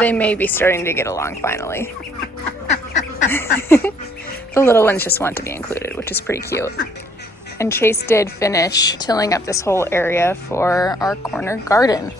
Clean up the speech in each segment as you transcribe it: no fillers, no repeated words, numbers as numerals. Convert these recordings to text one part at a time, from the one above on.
They may be starting to get along finally. The little ones just want to be included, which is pretty cute. And Chase did finish tilling up this whole area for our corner garden.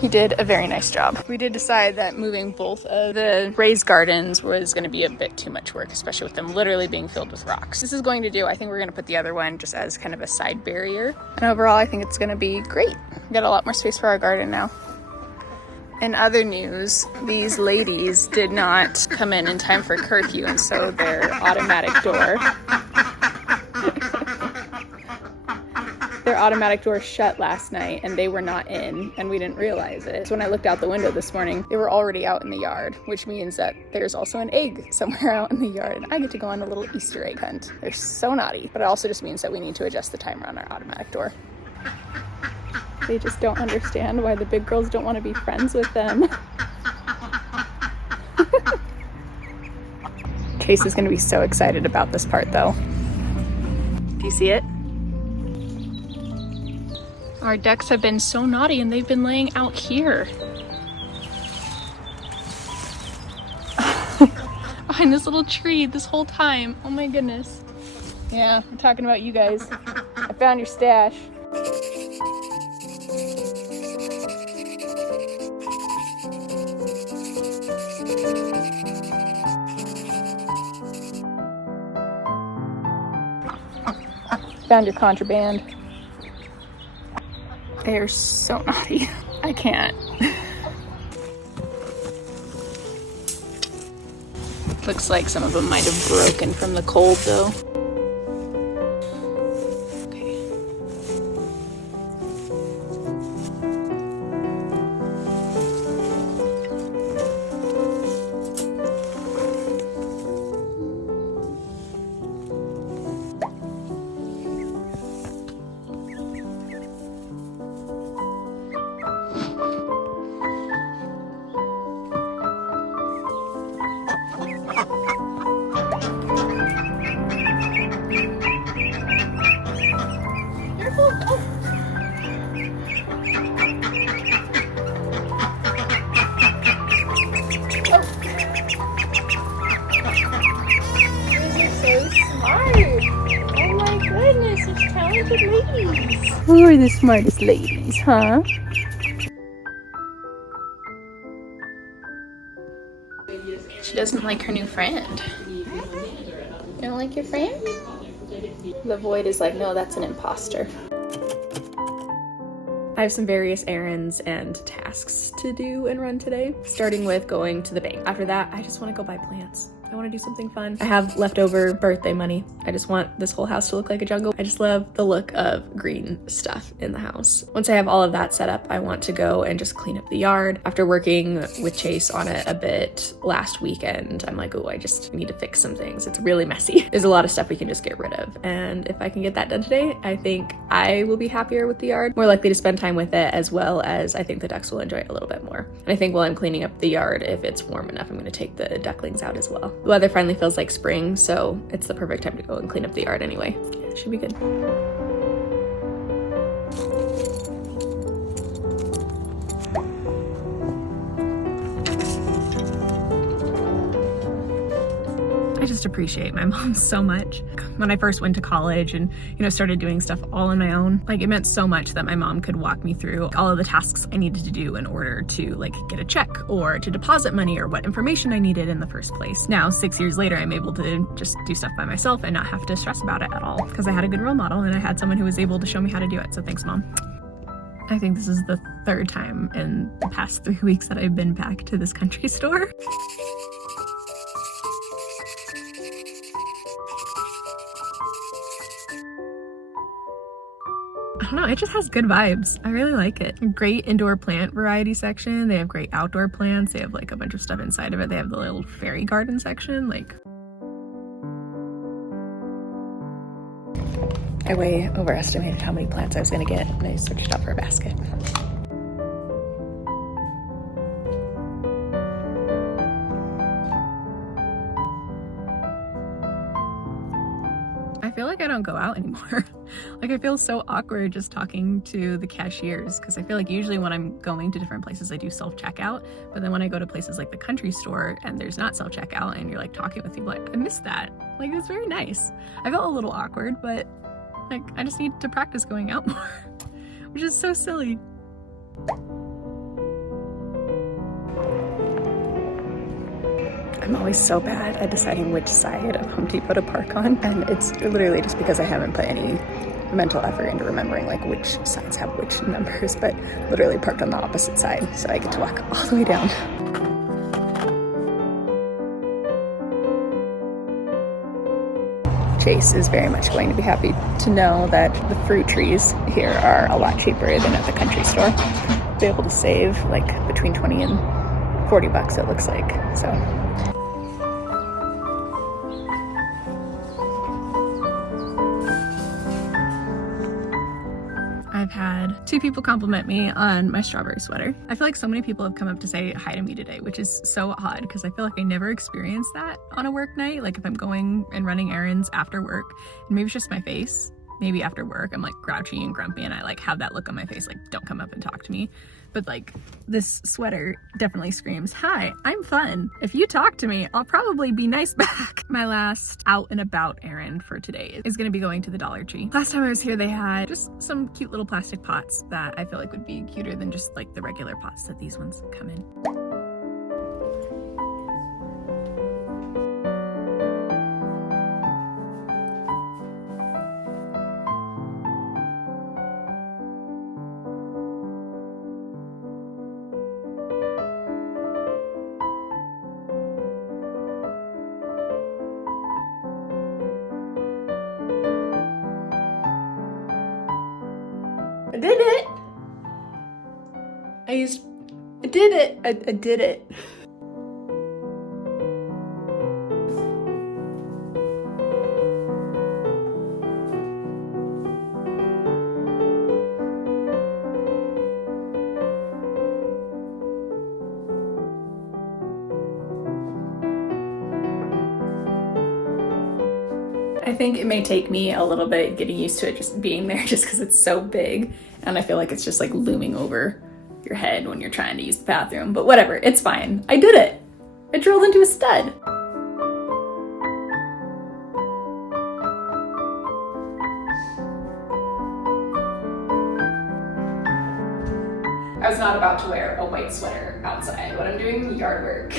He did a very nice job. We did decide that moving both of the raised gardens was going to be a bit too much work, especially with them literally being filled with rocks. This is going to do, I think we're going to put the other one just as kind of a side barrier. And overall, I think it's going to be great. We got a lot more space for our garden now. In other news, these ladies did not come in time for curfew, and so their automatic door shut last night, and they were not in, and we didn't realize it. So when I looked out the window this morning, they were already out in the yard, which means that there's also an egg somewhere out in the yard, and I get to go on a little Easter egg hunt. They're so naughty, but it also just means that we need to adjust the timer on our automatic door. They just don't understand why the big girls don't want to be friends with them. Chase is going to be so excited about this part, though. Do you see it? Our ducks have been so naughty, and they've been laying out here. Behind this little tree this whole time. Oh my goodness. Yeah, I'm talking about you guys. I found your stash. Found your contraband. They are so naughty. I can't. Looks like some of them might have broken from the cold though. Who are the smartest ladies, huh? She doesn't like her new friend. You don't like your friend? The void is like, no, that's an imposter. I have some various errands and tasks to do and run today, starting with going to the bank. After that, I just want to go buy plants. I want to do something fun. I have leftover birthday money. I just want this whole house to look like a jungle. I just love the look of green stuff in the house. Once I have all of that set up, I want to go and just clean up the yard. After working with Chase on it a bit last weekend, I'm like, oh, I just need to fix some things. It's really messy. There's a lot of stuff we can just get rid of. And if I can get that done today, I think I will be happier with the yard, more likely to spend time with it, as well as I think the ducks will enjoy it a little bit more. And I think while I'm cleaning up the yard, if it's warm enough, I'm going to take the ducklings out as well. The weather finally feels like spring, so it's the perfect time to go and clean up the yard anyway. Yeah, it should be good. I just appreciate my mom so much. When I first went to college and, started doing stuff all on my own, it meant so much that my mom could walk me through all of the tasks I needed to do in order to get a check or to deposit money or what information I needed in the first place. Now, 6 years later, I'm able to just do stuff by myself and not have to stress about it at all because I had a good role model and I had someone who was able to show me how to do it. So thanks, Mom. I think this is the third time in the past 3 weeks that I've been back to this country store. I don't know, it just has good vibes. I really like it. Great indoor plant variety section. They have great outdoor plants. They have a bunch of stuff inside of it. They have the little fairy garden section. I way overestimated how many plants I was gonna get and I switched out for a basket. feel like I don't go out anymore. Like I feel so awkward just talking to the cashiers, because I feel like usually when I'm going to different places I do self-checkout, but then when I go to places like the country store and there's not self-checkout and you're like talking with people, I miss that. Like it's very nice. I felt a little awkward, but like I just need to practice going out more, which is so silly. I'm always so bad at deciding which side of Home Depot to park on, and it's literally just because I haven't put any mental effort into remembering like which sides have which numbers, but literally parked on the opposite side, so I get to walk all the way down. Chase is very much going to be happy to know that the fruit trees here are a lot cheaper than at the country store. Be able to save like between 20 and 40 bucks, it looks like, so. I've had 2 people compliment me on my strawberry sweater. I feel like so many people have come up to say hi to me today, which is so odd because I feel like I never experience that on a work night. Like if I'm going and running errands after work, and maybe it's just my face. Maybe after work I'm like grouchy and grumpy and I like have that look on my face like don't come up and talk to me. But like this sweater definitely screams, hi, I'm fun. If you talk to me, I'll probably be nice back. My last out and about errand for today is gonna be going to the Dollar Tree. Last time I was here they had just some cute little plastic pots that I feel like would be cuter than just like the regular pots that these ones come in. I did it! I did it! I did it. I think it may take me a little bit getting used to it just being there just because it's so big and I feel like it's just like looming over your head when you're trying to use the bathroom, but whatever, it's fine. I did it! I drilled into a stud. I was not about to wear a white sweater outside when I'm doing yard work.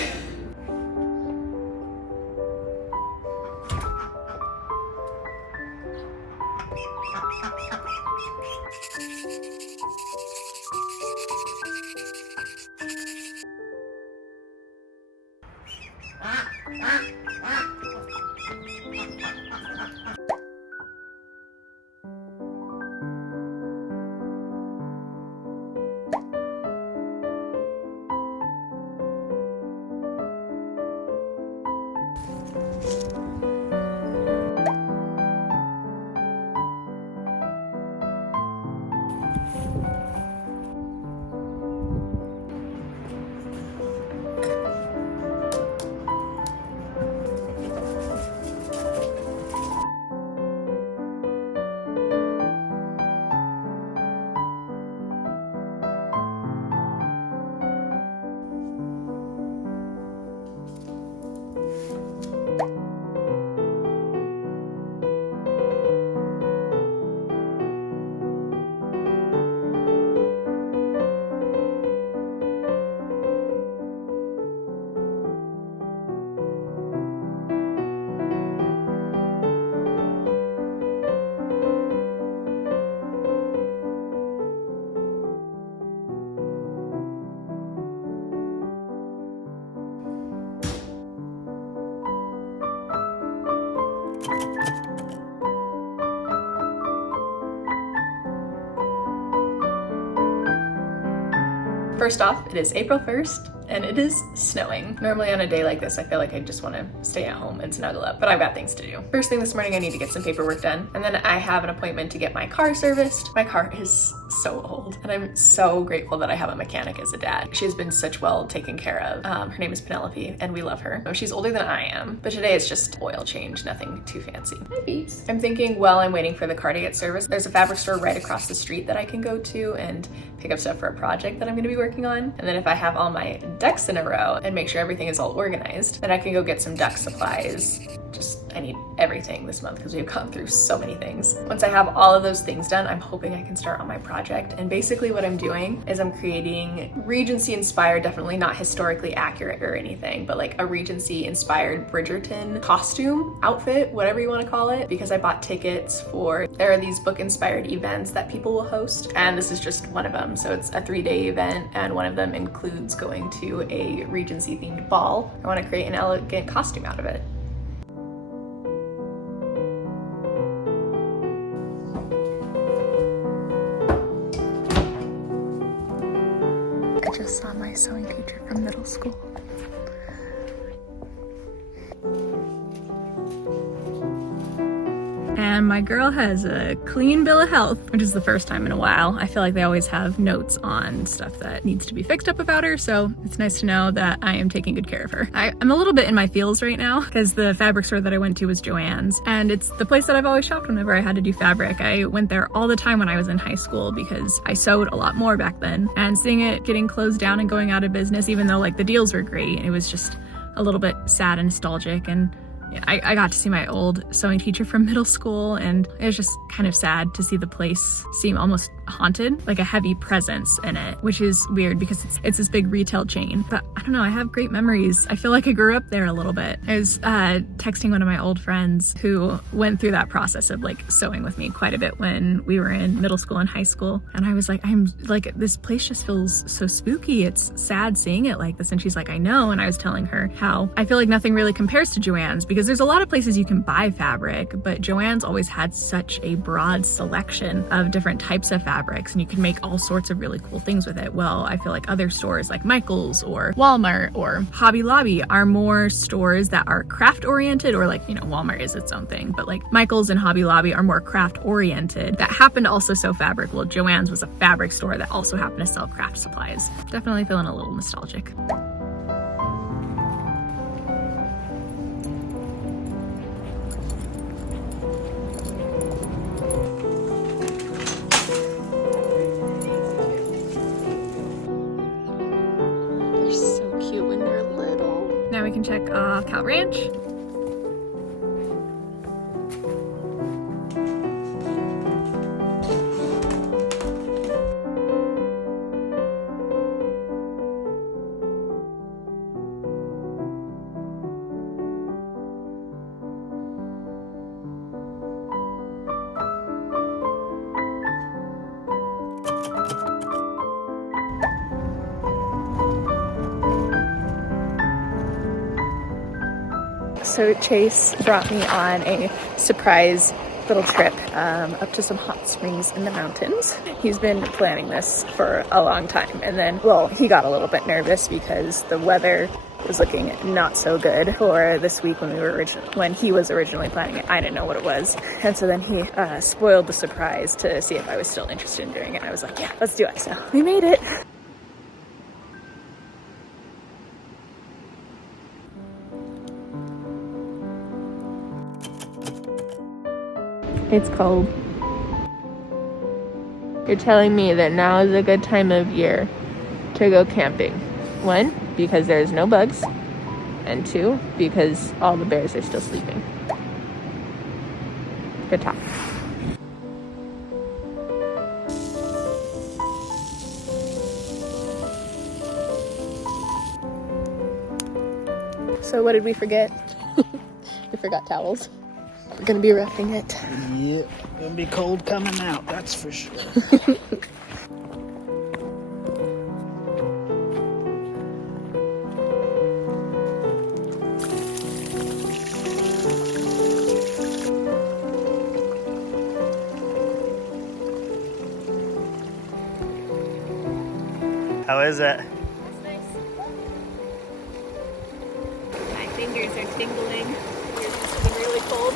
First off, it is April 1st. and it is snowing. Normally on a day like this, I feel like I just want to stay at home and snuggle up, but I've got things to do. First thing this morning, I need to get some paperwork done, and then I have an appointment to get my car serviced. My car is so old, and I'm so grateful that I have a mechanic as a dad. She has been such well taken care of. Her name is Penelope, and we love her. She's older than I am, but today it's just oil change, nothing too fancy. Hi, Beats. I'm thinking while I'm waiting for the car to get serviced, there's a fabric store right across the street that I can go to and pick up stuff for a project that I'm gonna be working on. And then if I have all my ducks in a row and make sure everything is all organized, then I can go get some duck supplies. I need everything this month because we've gone through so many things. Once I have all of those things done, I'm hoping I can start on my project. And basically what I'm doing is I'm creating Regency inspired, definitely not historically accurate or anything, but like a Regency inspired Bridgerton costume, outfit, whatever you want to call it, because I bought tickets there are these book inspired events that people will host. And this is just one of them. So it's a 3-day event, and one of them includes going to a Regency themed ball. I want to create an elegant costume out of it. I just saw my sewing teacher from middle school. And my girl has a clean bill of health, which is the first time in a while. I feel like they always have notes on stuff that needs to be fixed up about her, so it's nice to know that I am taking good care of her. I'm a little bit in my feels right now because the fabric store that I went to was Joann's, and it's the place that I've always shopped whenever I had to do fabric. I went there all the time when I was in high school because I sewed a lot more back then, and seeing it getting closed down and going out of business, even though like the deals were great, it was just a little bit sad and nostalgic. And I got to see my old sewing teacher from middle school, and it was just kind of sad to see the place seem almost haunted, like a heavy presence in it, which is weird because it's this big retail chain. But I don't know, I have great memories. I feel like I grew up there a little bit. I was texting one of my old friends who went through that process of like sewing with me quite a bit when we were in middle school and high school. And I was like, I'm like, this place just feels so spooky. It's sad seeing it like this. And she's like, I know. And I was telling her how I feel like nothing really compares to Joann's, because there's a lot of places you can buy fabric, but Joann's always had such a broad selection of different types of fabrics, and you can make all sorts of really cool things with it. Well, I feel like other stores like Michael's or Walmart or Hobby Lobby are more stores that are craft oriented, or like, you know, Walmart is its own thing, but like Michael's and Hobby Lobby are more craft oriented that happen to also sell fabric. Well, Joann's was a fabric store that also happened to sell craft supplies. Definitely feeling a little nostalgic. Now we can check off Cal Ranch. So Chase brought me on a surprise little trip up to some hot springs in the mountains. He's been planning this for a long time, and then, well, he got a little bit nervous because the weather was looking not so good for this week when he was originally planning it. I didn't know what it was, and so then he spoiled the surprise to see if I was still interested in doing it. I was like, yeah, let's do it. So we made it. It's cold. You're telling me that now is a good time of year to go camping. 1, because there's no bugs, and 2, because all the bears are still sleeping. Good talk. So what did we forget? We forgot towels. We're gonna be roughing it. Yep, gonna be cold coming out, that's for sure. How is it? That's nice. fingers are tingling. Yours is getting really cold.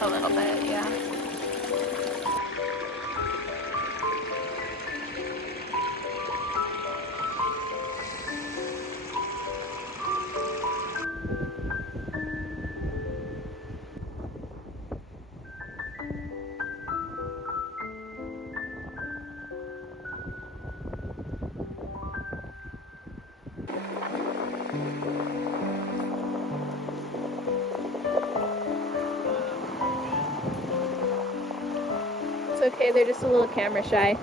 A little bit, yeah. It's okay, they're just a little camera shy.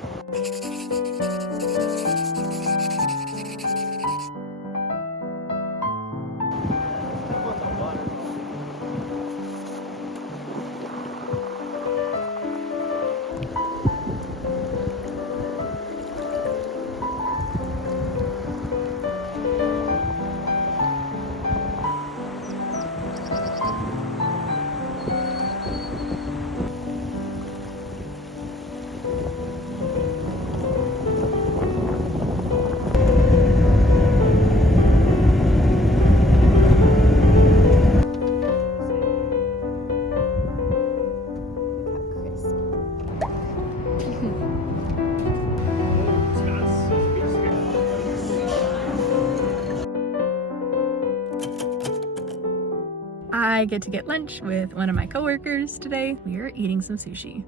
I get to get lunch with one of my coworkers today. We are eating some sushi.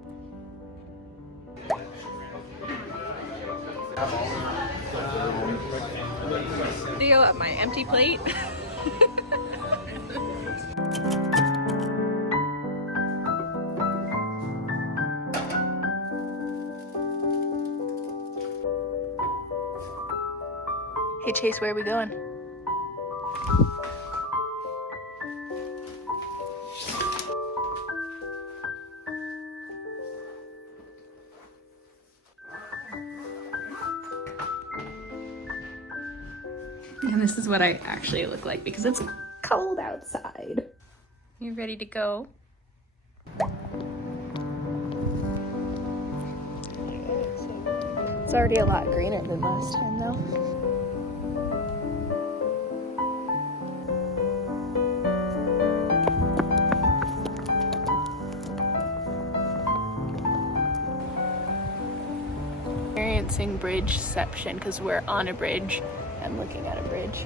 Video of my empty plate. Hey Chase, where are we going? And this is what I actually look like because it's cold outside. You ready to go? It's already a lot greener than last time though. Experiencing bridgeception because we're on a bridge and looking at a bridge.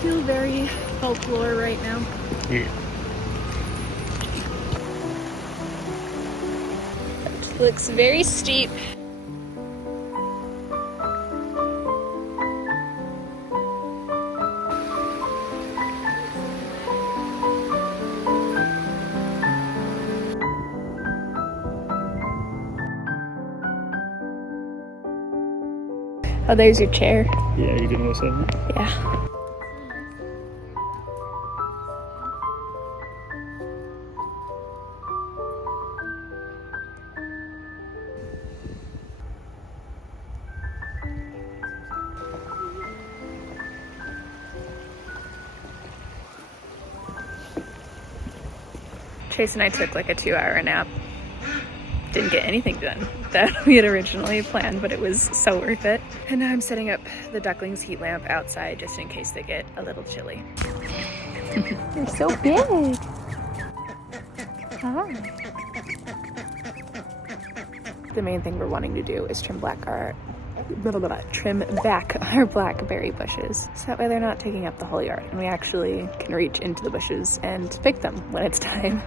Feel very folklore right now. Yeah. It looks very steep. Oh, there's your chair. Yeah, you gonna go sit in it? Yeah. Chase and I took like a 2-hour nap. Didn't get anything done that we had originally planned, but it was so worth it. And now I'm setting up the ducklings' heat lamp outside just in case they get a little chilly. They're so big. Hi. The main thing we're wanting to do is trim back our blackberry bushes, so that way they're not taking up the whole yard, and we actually can reach into the bushes and pick them when it's time.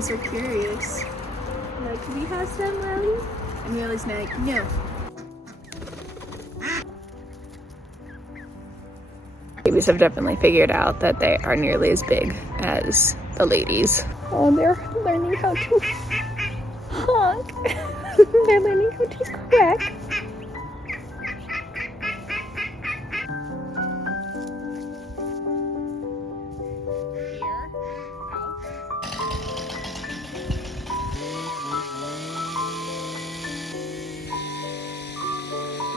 babies are curious. Like, can we have some, Lily? And Lily's like, no. Babies have definitely figured out that they are nearly as big as the ladies. Oh, they're learning how to honk. They're learning how to quack.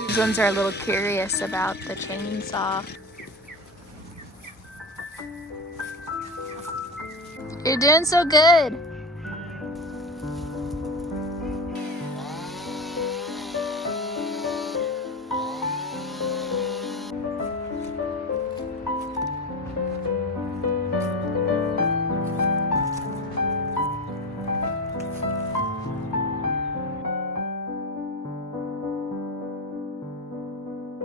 These ones are a little curious about the chainsaw. You're doing so good.